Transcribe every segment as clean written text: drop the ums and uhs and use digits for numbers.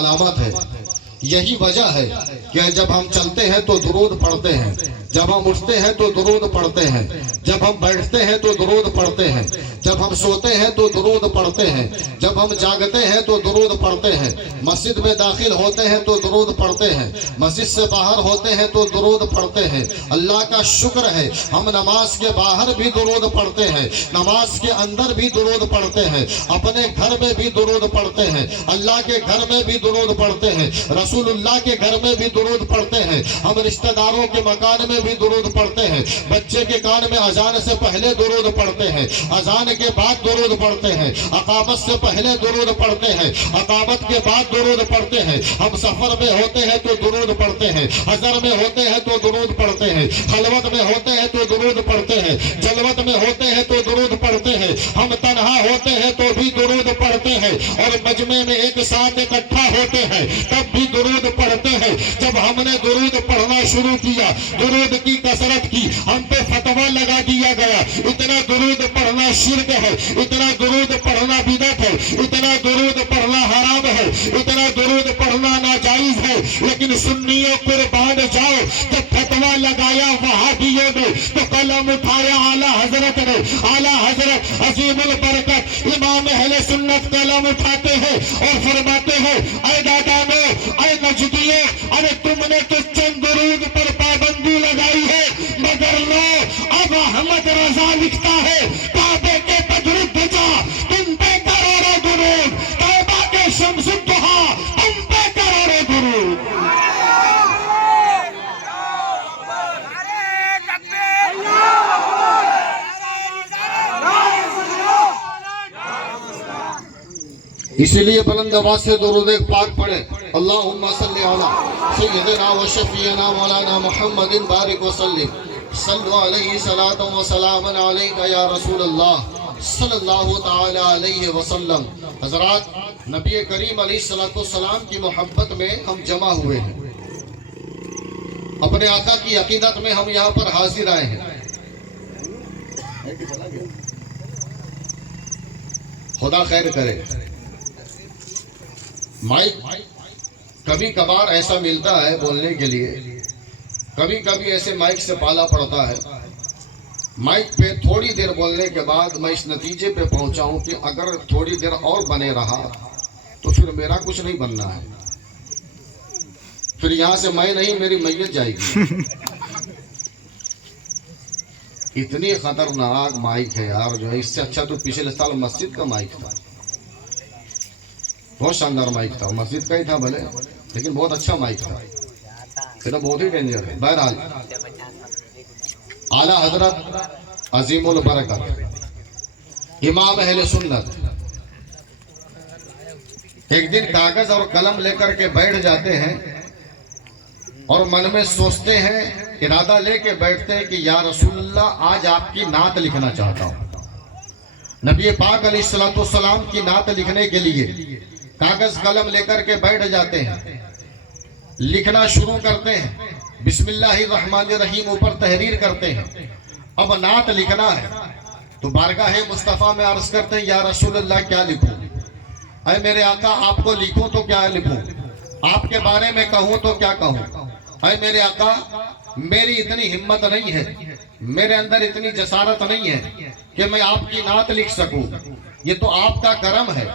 علامت ہے. یہی وجہ ہے کہ جب ہم چلتے ہیں تو درود پڑھتے ہیں، جب ہم اٹھتے ہیں تو درود پڑھتے ہیں، جب ہم بیٹھتے ہیں تو درود پڑھتے ہیں، جب ہم سوتے ہیں تو درود پڑھتے ہیں، جب ہم جاگتے ہیں تو درود پڑھتے ہیں، مسجد میں داخل ہوتے ہیں تو درود پڑھتے ہیں، مسجد سے باہر ہوتے ہیں تو درود پڑھتے ہیں. اللہ کا شکر ہے ہم نماز کے باہر بھی درود پڑھتے ہیں، نماز کے اندر بھی درود پڑھتے ہیں، اپنے گھر میں بھی درود پڑھتے ہیں، اللہ کے گھر میں بھی درود پڑھتے ہیں، رسول اللہ کے گھر میں بھی درود پڑھتے ہیں، ہم رشتہ داروں کے مکان میں بھی درود پڑھتے ہیں، بچے کے کان میں اذان سے پہلے درود پڑھتے ہیں، اذان کے بعد درود پڑھتے ہیں، اقامت سے پہلے درود پڑھتے ہیں، اقامت کے بعد درود پڑھتے ہیں، ہم سفر میں ہوتے ہیں تو درود پڑھتے ہیں، حضر میں ہوتے ہیں تو درود پڑھتے ہیں، خلوت میں ہوتے ہیں تو درود پڑھتے ہیں، جلوت میں ہوتے ہیں تو درود پڑھتے ہیں، ہم تنہا ہوتے ہیں تو بھی درود پڑھتے ہیں، اور مجمع میں ایک ساتھ اکٹھا ہوتے ہیں تب بھی درود پڑھتے ہیں. جب ہم نے درود پڑھنا شروع کیا، درود کی کثرت کی، ہم پہ فتویٰ لگا دیا گیا اتنا درود پڑھنا شرک ہے، اتنا درود پڑھنا بدعت ہے، اتنا درود پڑھنا حرام ہے، اتنا درود پڑھنا ناجائز ہے. لیکن سنیوں قربان جاؤ، جب فتویٰ لگایا وہابیوں نے تو قلم اٹھایا اعلیٰ حضرت نے. اعلیٰ حضرت عظیم البرکت امام اہل سنت قلم اٹھاتے ہیں اور فرماتے ہیں اے دادانو، اے نجدیوں، ارے تم نے تو چند درود پر پابندی لگائی ہے، مگر لو اب احمد رضا لکھتا ہے کعبے کے تجرد بجا تم پہ کروڑوں درود، طیبہ کے شمس الضحیٰ تم پہ کروڑوں درود. اسی لیے بلند آواز سے درود پاک پڑھیں. اللہم صلی علی سیدنا و شفیعنا مولانا محمد بارک وسلم. صلو علیہ صلاۃ و سلام علیک یا رسول اللہ صلی اللہ تعالی علیہ وسلم. حضرات، نبی کریم علیہ السلام کی محبت میں ہم جمع ہوئے ہیں، اپنے آقا کی عقیدت میں ہم یہاں پر حاضر آئے ہیں. خدا خیر کرے. مائک کبھی کبھار ایسا ملتا ہے بولنے کے لیے، کبھی کبھی ایسے مائک سے پالا پڑتا ہے. مائک پہ تھوڑی دیر بولنے کے بعد میں اس نتیجے پہ پہنچا ہوں کہ اگر تھوڑی دیر اور بنے رہا تو پھر میرا کچھ نہیں بننا ہے، پھر یہاں سے میں نہیں میری میت جائے گی. اتنی خطرناک مائک ہے یار، جو ہے اس سے اچھا تو پچھلے سال مسجد کا مائک تھا، بہت شاندار مائک تھا، مسجد کا ہی تھا بھلے لیکن بہت اچھا مائک تھا. یہ تو بہت ہی ڈینجر ہے. بہرحال اعلیٰ حضرت عظیم البرکت امام اہل سنت ایک دن کاغذ اور قلم لے کر کے بیٹھ جاتے ہیں اور من میں سوچتے ہیں، ارادہ لے کے بیٹھتے ہیں کہ یا رسول اللہ آج آپ کی نعت لکھنا چاہتا ہوں. نبی پاک علیہ السلام کی نعت لکھنے کے لیے کاغذ قلم لے کر کے بیٹھ جاتے ہیں، لکھنا شروع کرتے ہیں، بسم اللہ الرحمن الرحیم اوپر تحریر کرتے ہیں. اب نعت لکھنا ہے تو بارگاہ مصطفیٰ میں عرض کرتے ہیں یا رسول اللہ کیا لکھوں؟ اے میرے آقا آپ کو لکھوں تو کیا لکھوں؟ آپ کے بارے میں کہوں تو کیا کہوں؟ اے میرے آقا میری اتنی ہمت نہیں ہے، میرے اندر اتنی جسارت نہیں ہے کہ میں آپ کی نعت لکھ سکوں. یہ تو آپ کا کرم ہے،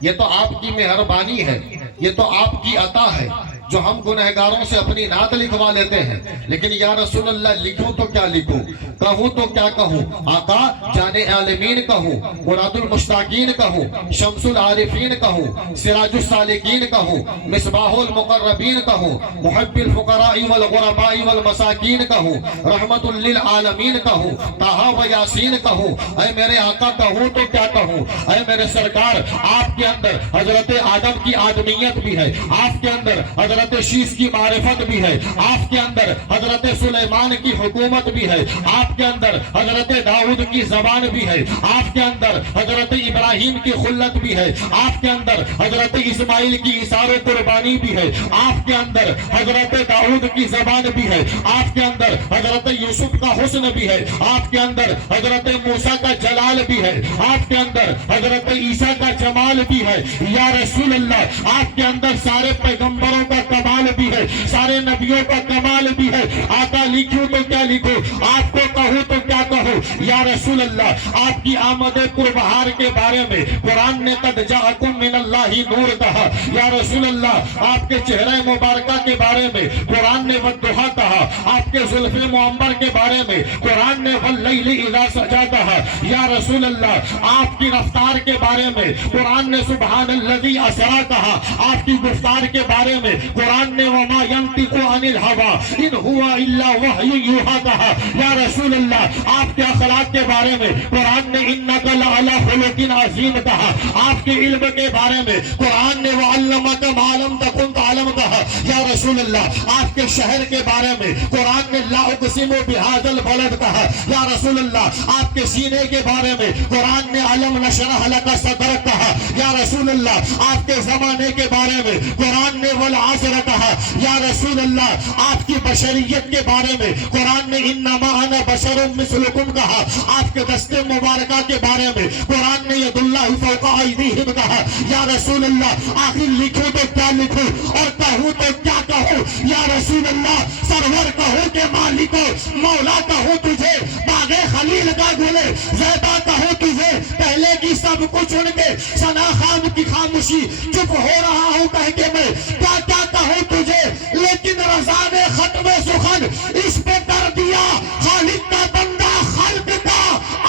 یہ تو آپ کی مہربانی ہے، یہ تو آپ کی عطا ہے جو ہم گنہگاروں سے اپنی نعت لکھوا لیتے ہیں. لیکن یا رسول اللہ لکھوں تو کیا لکھوں، کہوں تو کیا کہوں؟ آقا جان عالمین کہوں، مراد المشتاقین کہوں، شمس العارفین کہوں، سراج السالکین کہوں، مصباح المقربین کہوں، محب الفقراء والغرباء والمساکین کہوں، رحمت للعالمین کہوں، طٰہٰ و یاسین کہوں. اے میرے آقا کہوں تو کیا کہوں؟ اے میرے سرکار آپ کے اندر حضرت آدم کی آدمیت بھی ہے، آپ کے اندر حضرت حضرت شیش کی معرفت بھی ہے، آپ کے اندر حضرت سلیمان کی حکومت بھی ہے، آپ کے اندر حضرت داؤد کی زبان بھی ہے، آپ کے اندر حضرت ابراہیم کی خلت بھی ہے، آپ کے اندر حضرت اسماعیل کی اثار و قربانی بھی ہے، آپ کے اندر حضرت داؤد کی زبان بھی ہے، آپ کے اندر حضرت یوسف کا حسن بھی ہے، آپ کے اندر حضرت موسیٰ کا جلال بھی ہے، آپ کے اندر حضرت عیسیٰ کا جمال بھی ہے۔ یا رسول اللہ، آپ کے اندر سارے پیغمبروں کا کمال بھی ہے، سارے نبیوں کا کمال بھی ہے۔ آقا لکھوں تو کیا لکھوں، آپ کو کہوں تو کیا کہوں۔ یا رسول اللہ، آپ کی آمد پربہار کے بارے میں قرآن نے قد جاءکم من اللہ نور کہا۔ یا رسول اللہ، آپ کے چہرہ مبارکہ کے بارے میں قرآن نے والضحیٰ کہا، آپ کے زلف معمر کے بارے میں قرآن نے واللیل اذا سجا کہا۔ یا رسول اللہ، آپ کی رفتار کے بارے میں قرآن نے سبحان الذی اسریٰ کہا، آپ کی گفتار کے بارے میں قرآن نے وما ینطق عن الہوی ان ہوا الا وحی یوحیٰ کہا۔ یا رسول اللہ، آپ کے اخلاق کے بارے میں قرآن نے انک لعلی خلق عظیم کہا، آپ کے علم کے بارے میں قرآن نے وعلمک ما لم تکن تعلم کہا۔ یا رسول اللہ، آپ کے شہر کے بارے میں قرآن نے لا اقسم بہذا البلد کہا۔ یا رسول اللہ، آپ کے سینے کے بارے میں قرآن نے علم نشرح لک صدرک کہا۔ یا رسول اللہ، آپ کے زمانے کے بارے میں قرآن نے والعصر کہا۔ یا رسول اللہ، آپ کی بشریت کے بارے میں قرآن نے انما انا بشر مثلکم کہا۔ آپ کے دست مبارکہ کے بارے میں قرآن نے ید اللہ فوق ایدیہم کہا۔ یا رسول اللہ، آخر لکھوں تو کیا لکھوں اور کہوں تو کیا کہوں۔ یا رسول اللہ، سرور کہوں کہ مالکو مولا کہوں تجھے، باغ خلیل کا گلے زیبا کہوں تجھے، پہلے کی سب کچھ ان کے ثنا خام کی خاموشی، چپ ہو رہا ہوں کہہ کے میں کیا کیا کہوں تجھے، لیکن رضا نے ختم سخن اس پہ کر دیا، خالق کا بندہ خلق کا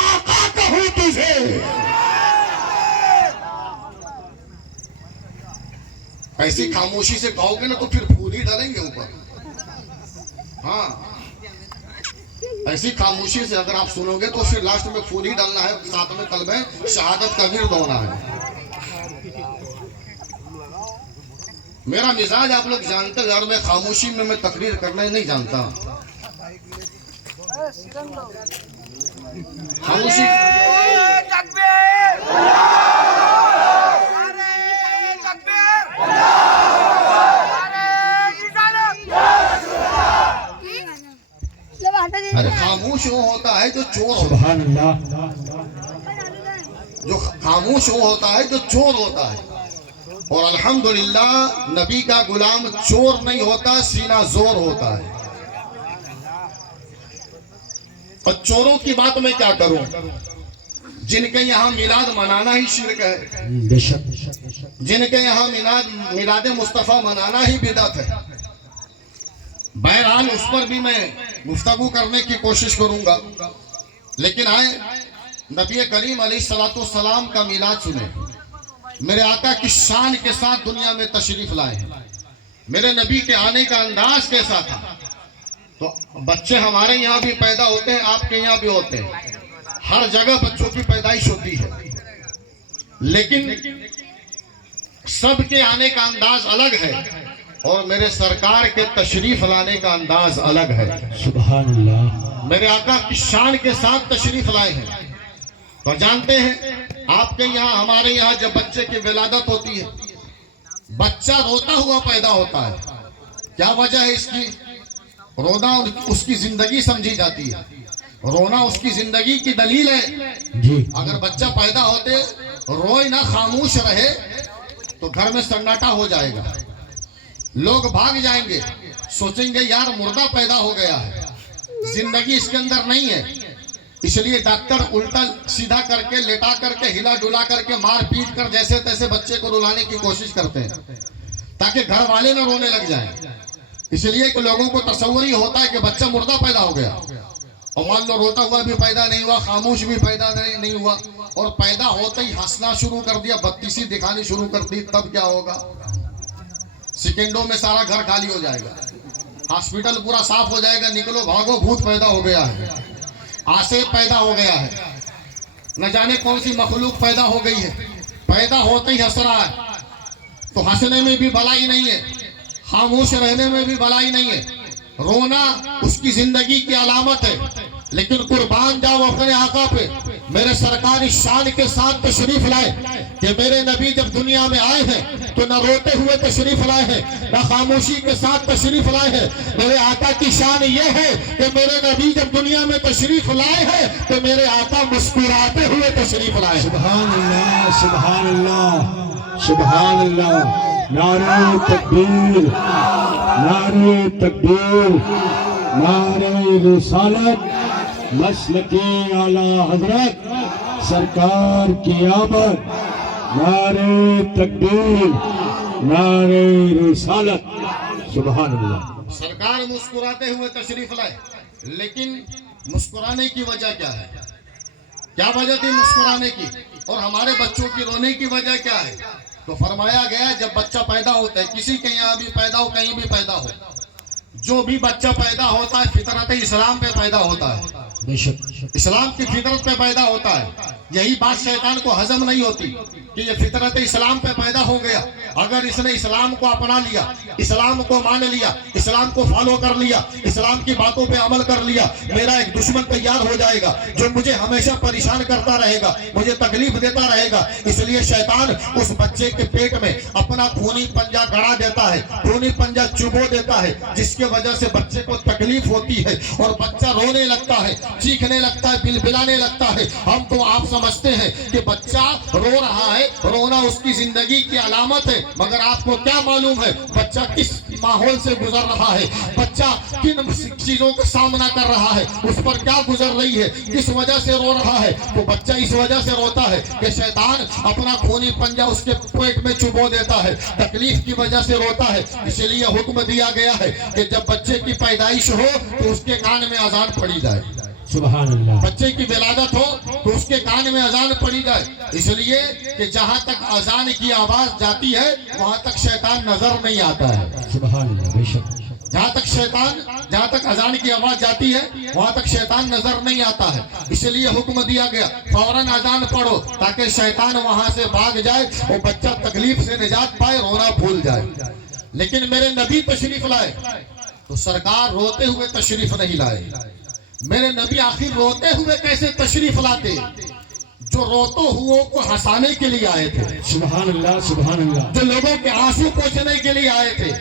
آقا کہوں تجھے۔ ایسی خاموشی سے کہو گے نا تو پھر پھول ہی ڈالیں گے اوپر۔ ہاں، ایسی خاموشی سے اگر آپ سنو گے تو پھر لاسٹ میں پھول ہی ڈالنا ہے، ساتھ میں کلمہ شہادت کا ورد ہونا ہے۔ میرا مزاج آپ لوگ جانتے ہیں، اور میں خاموشی میں تقریر کرنا نہیں جانتا۔ خاموشی ارے خاموش وہ ہوتا ہے جو چور ہوتا ہے، جو خاموش وہ ہوتا ہے جو چور ہوتا ہے۔ اور الحمدللہ نبی کا غلام چور نہیں ہوتا، سینہ زور ہوتا ہے۔ اور چوروں کی بات میں کیا کروں، جن کے یہاں میلاد منانا ہی شرک ہے، جن کے یہاں میلاد مصطفیٰ منانا ہی بدعت ہے۔ بہرحال اس پر بھی میں گفتگو کرنے کی کوشش کروں گا، لیکن آئے نبی کریم علیہ السلام کا میلاد سنیں۔ میرے آقا کی شان کے ساتھ دنیا میں تشریف لائے ہیں۔ میرے نبی کے آنے کا انداز کیسا تھا؟ تو بچے ہمارے یہاں بھی پیدا ہوتے ہیں، آپ کے یہاں بھی ہوتے ہیں، ہر جگہ بچوں کی پیدائش ہوتی ہے، لیکن سب کے آنے کا انداز الگ ہے، اور میرے سرکار کے تشریف لانے کا انداز الگ ہے۔ سبحان اللہ۔ میرے آقا کی شان کے ساتھ تشریف لائے ہیں۔ تو جانتے ہیں آپ کے یہاں ہمارے یہاں جب بچے کی ولادت ہوتی ہے، بچہ روتا ہوا پیدا ہوتا ہے۔ کیا وجہ ہے اس کی؟ رونا اس کی زندگی سمجھی جاتی ہے، رونا اس کی زندگی کی دلیل ہے۔ جی اگر بچہ پیدا ہوتے روئے نہ، خاموش رہے، تو گھر میں سناٹا ہو جائے گا، لوگ بھاگ جائیں گے، سوچیں گے یار مردہ پیدا ہو گیا ہے، زندگی اس کے اندر نہیں ہے۔ اس لیے ڈاکٹر الٹا سیدھا کر کے، لیٹا کر کے، ہلا ڈولا کر کے، مار پیٹ کر جیسے تیسے بچے کو رلانے کی کوشش کرتے ہیں تاکہ گھر والے نہ رونے لگ جائیں۔ اس لیے کہ لوگوں کو تصور ہی ہوتا ہے کہ بچہ مردہ پیدا ہو گیا، اور مان لو روتا ہوا بھی پیدا نہیں ہوا، خاموش بھی پیدا نہیں ہوا، اور پیدا ہوتے ہی ہنسنا شروع کر دیا، بتیسی دکھانی شروع کر دی، تب کیا ہوگا؟ سیکنڈوں میں سارا گھر خالی ہو جائے گا، ہاسپٹل پورا صاف ہو جائے گا، نکلو بھاگو بھوت پیدا ہو گیا ہے، آسیب پیدا ہو گیا ہے، نہ جانے کون سی مخلوق پیدا ہو گئی ہے۔ پیدا ہوتے ہی ہنس رہا ہے، تو ہنسنے میں بھی بھلائی نہیں ہے، خاموش رہنے میں بھی بھلائی نہیں ہے، رونا اس کی زندگی کی علامت ہے، لیکن قربان جاؤ اپنے آقا پہ۔ میرے سرکار اس شان کے ساتھ تشریف لائے کہ میرے نبی جب دنیا میں آئے ہیں تو نہ روتے ہوئے تشریف لائے ہیں، نہ خاموشی کے ساتھ تشریف لائے ہیں۔ میرے آقا کی شان یہ ہے کہ میرے نبی جب دنیا میں تشریف لائے ہیں تو میرے آقا مسکراتے ہوئے تشریف لائے ہیں۔ سبحان اللہ، سبحان اللہ، سبحان اللہ۔ نعرہ تکبیر، نعرہ تکبیر، نعرہ رسالت، مسلک اعلی حضرت سرکار کی آمد، نعرہ تکبیر، نعرہ رسالت، سبحان اللہ۔ سرکار مسکراتے ہوئے تشریف لائے، لیکن مسکرانے کی وجہ کیا ہے؟ کیا وجہ تھی مسکرانے کی؟ اور ہمارے بچوں کی رونے کی وجہ کیا ہے؟ تو فرمایا گیا جب بچہ پیدا ہوتا ہے، کسی کے یہاں بھی پیدا ہو، کہیں بھی پیدا ہو، جو بھی بچہ پیدا ہوتا ہے فطرت اسلام پہ پیدا ہوتا ہے، بے شک اسلام کی فطرت پہ پیدا ہوتا ہے۔ یہی بات شیطان کو ہضم نہیں ہوتی کہ یہ فطرت اسلام پہ پیدا ہو گیا، اگر اس نے اسلام کو اپنا لیا، اسلام کو مان لیا، اسلام کو فالو کر لیا، اسلام کی باتوں پہ عمل کر لیا، میرا ایک دشمن تیار ہو جائے گا جو مجھے ہمیشہ پریشان کرتا رہے گا، مجھے تکلیف دیتا رہے گا۔ اس لیے شیطان اس بچے کے پیٹ میں اپنا خونی پنجہ گڑا دیتا ہے، خونی پنجہ چبو دیتا ہے، جس کی وجہ سے بچے کو تکلیف ہوتی ہے اور بچہ رونے لگتا ہے، چیخنے لگتا ہے، بلبلانے لگتا ہے۔ ہم تو آپ سمجھتے ہیں کہ بچہ رو رہا ہے، رونا اس کی زندگی کی علامت ہے، مگر آپ کو کیا معلوم ہے بچہ کس ماحول سے گزر رہا ہے، بچہ کن چیزوں کا سامنا کر رہا ہے، اس پر کیا گزر رہی ہے، کس وجہ سے رو رہا ہے۔ تو بچہ اس وجہ سے روتا ہے کہ شیطان اپنا خونی پنجہ اس کے پیٹ میں چبو دیتا ہے، تکلیف کی وجہ سے روتا ہے۔ اس لیے حکم دیا گیا ہے کہ جب بچے کی پیدائش ہو تو اس کے کان میں اذان پڑھی جائے، سبحان اللہ۔ بچے کی ولادت ہو تو اس کے کان میں اذان پڑھی جائے، اس لیے کہ جہاں تک اذان کی آواز جاتی ہے وہاں تک شیطان نظر نہیں آتا ہے۔ سبحان اللہ، بے شک جہاں تک اذان کی آواز جاتی ہے وہاں تک شیطان نظر نہیں آتا ہے۔ اس لیے حکم دیا گیا فوراً اذان پڑھو تاکہ شیطان وہاں سے بھاگ جائے اور بچہ تکلیف سے نجات پائے، رونا بھول جائے۔ لیکن میرے نبی تشریف لائے تو سرکار روتے ہوئے تشریف نہیں لائے۔ میرے نبی آخر روتے ہوئے کیسے تشریف لاتے؟ جو روتوں ہوا کو ہنسانے کے لیے آئے تھے، سبحان اللہ، سبحان اللہ۔ جو لوگوں کے آنسو پوچھنے کے لیے آئے تھے،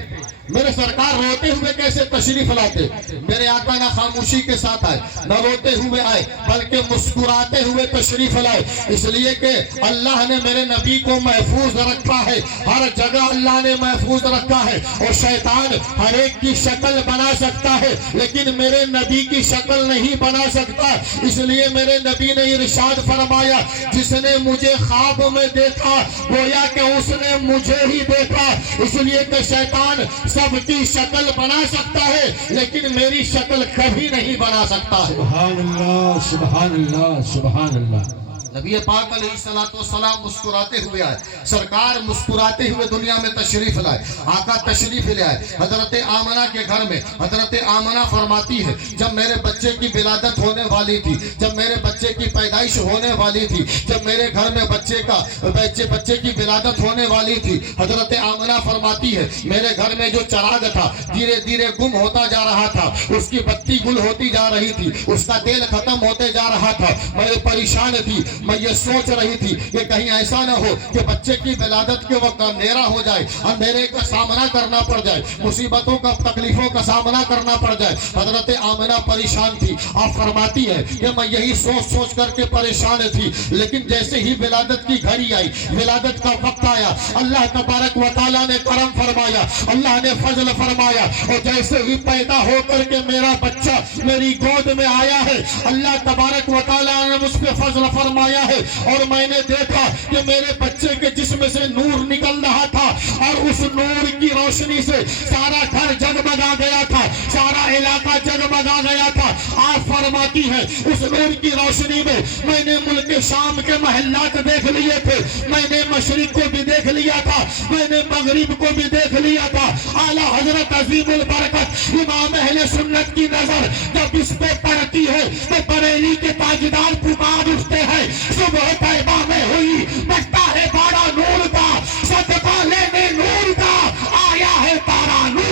میرے سرکار روتے ہوئے کیسے تشریف لاتے؟ میرے آقا نہ خاموشی کے ساتھ آئے، نہ روتے ہوئے آئے، بلکہ مسکراتے ہوئے تشریف لائے، اس لیے کہ اللہ نے میرے نبی کو محفوظ رکھا ہے، ہر جگہ اللہ نے محفوظ رکھا ہے۔ اور شیطان ہر ایک کی شکل بنا سکتا ہے لیکن میرے نبی کی شکل نہیں بنا سکتا، اس لیے میرے نبی نے ارشاد فرمایا جس نے مجھے خواب میں دیکھا گویا کہ اس نے مجھے ہی دیکھا۔ اس لیے کہ شیطان سب کی شکل بنا سکتا ہے لیکن میری شکل کبھی نہیں بنا سکتا ہے۔ سبحان اللہ، سبحان اللہ، سبحان اللہ۔ نبی پاک علیہ الصلوۃ والسلام مسکراتے ہوئے آئے، سرکار مسکراتے ہوئے دنیا میں تشریف لائے، آقا تشریف لے آئے حضرت آمنہ کے گھر میں۔ حضرت آمنہ فرماتی ہے جب میرے بچے کی ولادت ہونے والی تھی، جب میرے بچے کی پیدائش ہونے والی تھی، جب میرے گھر میں بچے کی ولادت ہونے والی تھی، حضرت آمنہ فرماتی ہے میرے گھر میں جو چراغ تھا دھیرے دھیرے گم ہوتا جا رہا تھا، اس کی بتی گل ہوتی جا رہی تھی، اس کا تیل ختم ہوتے جا رہا تھا، میں پریشان تھی، میں یہ سوچ رہی تھی کہ کہیں ایسا نہ ہو کہ بچے کی ولادت کے وقت اندھیرا ہو جائے، اندھیرے کا سامنا کرنا پڑ جائے، مصیبتوں کا تکلیفوں کا سامنا کرنا پڑ جائے۔ حضرت آمنہ پریشان تھی، آپ فرماتی ہے کہ میں یہی سوچ کر کے پریشان تھی، لیکن جیسے ہی ولادت کی گھڑی آئی، ولادت کا وقت آیا، اللہ تبارک و تعالیٰ نے کرم فرمایا، اللہ نے فضل فرمایا، اور جیسے ہی پیدا ہو کر کے میرا بچہ میری گود میں آیا ہے، اللہ تبارک و تعالیٰ نے مجھ پہ فضل فرمایا ہے، اور میں نے دیکھا کہ میرے بچے کے جسم سے نور نکل رہا تھا، اور اس نور کی روشنی سے سارا گھر جگمگا گیا تھا، سارا علاقہ جگمگا گیا تھا۔ آپ فرماتی ہے اس نور کی روشنی میں نے ملک شام کے محلات دیکھ لیے تھے، میں نے مشرق کو بھی دیکھ لیا تھا، میں نے مغرب کو بھی دیکھ لیا تھا۔ اعلیٰ حضرت عظیم البرکت امام اہل سنت کی نظر جب اس پہ پڑتی ہے تو بریلی کے تاجدار پکار اٹھتے ہیں، صبح طیبہ میں ہوئی بٹا ہے بارہ نور کا، صدقہ لینے نور کا، آیا ہے تارا نور